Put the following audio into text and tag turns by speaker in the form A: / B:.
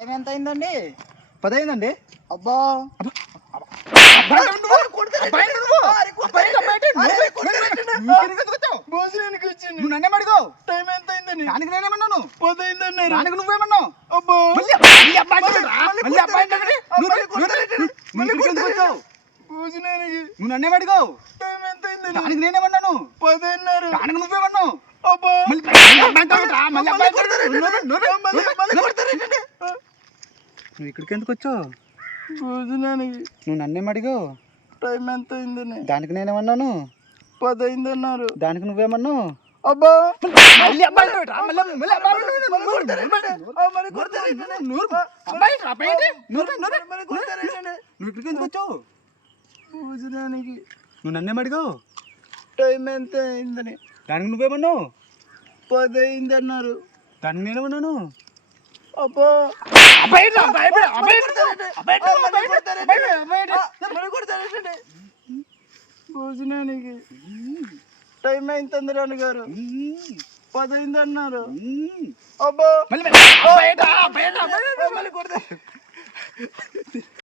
A: Time ఎంత అయిందండి
B: పది అయిందండి
A: అబ్బా! భోజనానికి వచ్చింది
B: నువ్వు నన్నే
A: టైం ఎంత అయిందని
B: దానికి నేనేమన్నాను?
A: పది అయిందన్నారు
B: దానికి నువ్వేమన్నావు?
A: అబ్బా?
B: నువ్వు?
A: భోజనానికి.
B: నన్నే
A: టైం ఎంత అయిందని
B: దానికి నేనేమన్నాను?
A: పది అన్నారు
B: దానికి నువ్వేమన్నావు?
A: అబ్బా
B: మళ్ళీ మళ్ళీ అబ్బాయి అంటాడురా? మళ్ళీ అబ్బాయి అంటాడు.
A: కొడతారేంటి?
B: నువ్వు- నువ్వు-
A: మళ్ళీ
B: నువ్వు-
A: మళ్ళీ
B: నువ్వు-
A: కొడతారేంటి?
B: నువ్వు ఇక్కడికి ఎందుకు వచ్చావు?
A: భోజనానికి
B: నువ్వు నన్నేం అడిగావు?
A: టైం ఎంత అయిందని
B: దానికి నేనేమన్నాను?
A: పది అయిందన్నారు
B: దానికి నువ్వేమన్నావు?
A: అబ్బా!
B: మళ్ళీ అబ్బాయి? నువ్వు ఇక్కడికి ఎందుకు వచ్చావు?
A: భోజనానికి
B: నువ్వు నన్నేం అడిగావు?
A: టైం ఎంత అయిందని
B: దానికి నువ్వేమన్నావు?
A: పది అయిందన్నారు
B: దానికి నేనేమన్నాను?
A: అబ్బా!
B: అబ్బాయి?
A: భోజనానికి టైం అయింది తొందరని గారు.
B: మ్మ్.
A: పది అయిందన్నారు
B: మ్మ్.
A: అబ్బా మళ్ళీ కొడతారు.